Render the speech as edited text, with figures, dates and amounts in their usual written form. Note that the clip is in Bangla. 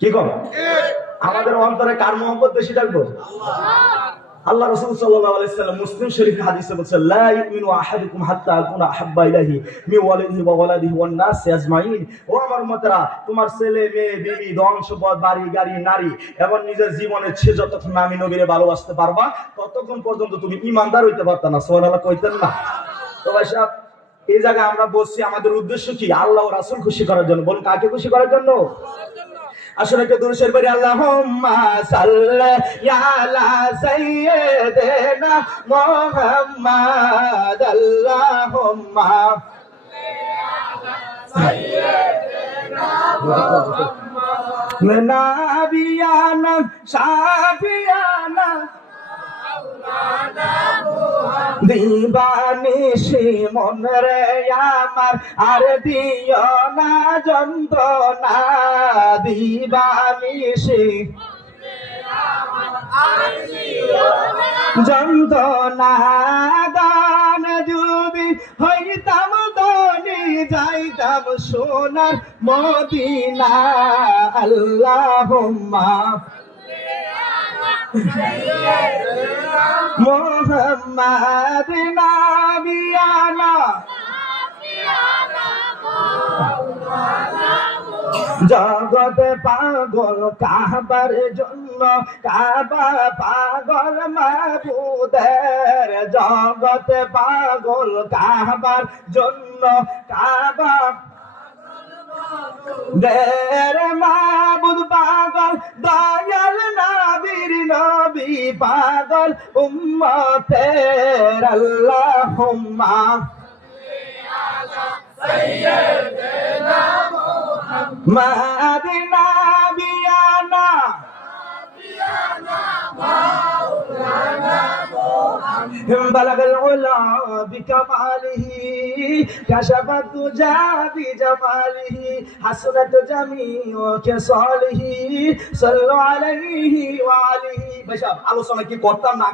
কি কর আমাদের অন্তরে কার মোহাম্মত বেশি থাকবো? আল্লাহ রাসূল সাল্লাল্লাহু আলাইহি সাল্লাম মুসলিম শরীফে হাদিসে বলেছেন, লা ইউমিনু আহাদুকুম হাত্তা আকুনা আহাব্বা ইলাইহি মিন ওয়ালিদিহি ওয়া ওয়ালাদিহি ওয়ান নাস আজমাইন। ও আমার উম্মতেরা, তোমার ছেলে মেয়ে বিবি ধন সম্পদ বাড়ি গাড়ি নারী এবং নিজের জীবনের চেয়ে যতক্ষণ আমি নবীরে ভালোবাসতে পারবা ততক্ষণ পর্যন্ত তুমি ঈমানদার হইতে পারতা না। সুবহানাল্লাহ কইতেন না? তো ভাই সাহেব, এই জায়গায় আমরা বসছি, আমাদের উদ্দেশ্য কি? আল্লাহ ও রাসূল খুশি করার জন্য। বলুন, কাকে খুশি করার জন্য? আসলে কে দরুদ শরীফ পড়ি, আল্লাহুম্মা সাল্লি আলা সাইয়্যিদিনা মুহাম্মাদ, আল্লাহুম্মা সাইয়্যিদিনা মুহাম্মাদ, নাবিয়ানা শাফিয়ানা দিবানিশি মনরে আমার আর দিও না যন্ত্রণা, দিবানিশি যন্ত্রণা, গান যদি হইতাম ধনী যাইতাম সোনার মদিনা, আল্লাহুম্মা মুহাম্মাদ নাবিয়ানা জগতে পাগল কাবার জন্য, কাবা পাগল মাবুদের, জগতে পাগল কাবার জন্য, কাবা দের মাবুদ পাগল, দয়াল নবীর নবী পাগল উম্মতের, আল্লাহুম্মা সাইয়্যিদিনা মুহাম্মাদ নাবিয়ানা بلغ العلا بكماله كشف الدجى بجماله حسنت جميع خصاله صلوا عليه وعليه। ভাই সাহেব, আলোচনা কি করতাম না?